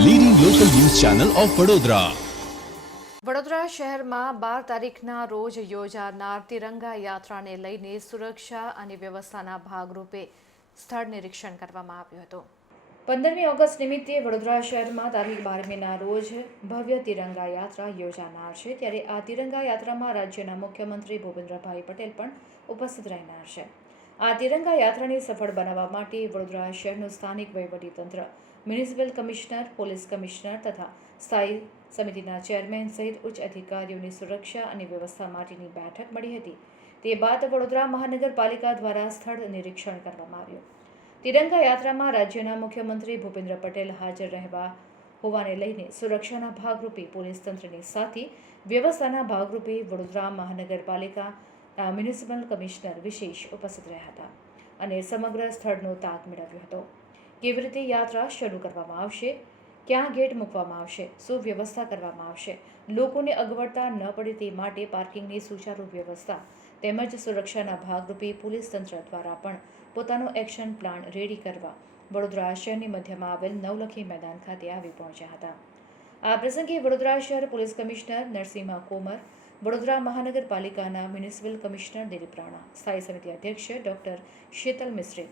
Channel of Vadodara Vadodara શહેરમાં બાર તારીખના રોજ યોજાનાર તિરંગા યાત્રાને લઈને સુરક્ષા અને વ્યવસ્થાના ભાગરૂપે સ્થળ નિરીક્ષણ કરવામાં આવ્યું હતું. પંદરમી ઓગસ્ટ નિમિત્તે વડોદરા શહેરમાં તારીખ બારમીના રોજ ભવ્ય તિરંગા યાત્રા યોજાનાર છે. ત્યારે આ તિરંગા યાત્રામાં રાજ્યના મુખ્યમંત્રી ભૂપેન્દ્રભાઈ પટેલ પણ ઉપસ્થિત રહેનાર છે. આ તિરંગા યાત્રાને સફળ બનાવવા માટે વડોદરા શહેરનું સ્થાનિક વહીવટીતંત્ર, મ્યુનિસિપલ કમિશનર, પોલીસ કમિશનર તથા સ્થાયી સમિતિના ચેરમેન સહિત ઉચ્ચ અધિકારીઓની સુરક્ષા અને વ્યવસ્થા માટેની બેઠક મળી હતી. તે બાદ વડોદરા મહાનગરપાલિકા દ્વારા સ્થળ નિરીક્ષણ કરવામાં આવ્યું. તિરંગા યાત્રામાં રાજ્યના મુખ્યમંત્રી ભૂપેન્દ્ર પટેલ હાજર રહેવા હોવાને લઈને સુરક્ષાના ભાગરૂપે પોલીસ તંત્રની સાથે, વ્યવસ્થાના ભાગરૂપે વડોદરા મહાનગરપાલિકાના મ્યુનિસિપલ કમિશનર વિશેષ ઉપસ્થિત રહ્યા હતા અને સમગ્ર સ્થળનો તાગ મેળવ્યો હતો. કેવી રીતે યાત્રા શરૂ કરવામાં આવશે, ક્યાં ગેટ મૂકવામાં આવશે, શું વ્યવસ્થા કરવામાં આવશે, લોકોને અગવડતા ન પડે તે માટે પાર્કિંગની સુચારુ વ્યવસ્થા તેમજ સુરક્ષાના ભાગરૂપે પોલીસ તંત્ર દ્વારા પણ પોતાનો એક્શન પ્લાન રેડી કરવા વડોદરા શહેરની મધ્યમાં આવેલ નવલખી મેદાન ખાતે આવી પહોંચ્યા હતા. આ પ્રસંગે વડોદરા શહેર પોલીસ કમિશનર નરસિંહા કોમર વડોદરા મહાનગરપાલિકાના મ્યુનિસિપલ કમિશનર દિલીપ રાણા સ્થાયી સમિતિ અધ્યક્ષ doctor Sheetal Mishra,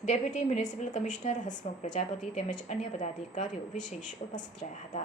deputy municipal commissioner Hasmukh Prajapati તેમજ અન્ય પદાધિકારીઓ વિશેષ ઉપસ્થિત રહ્યા હતા.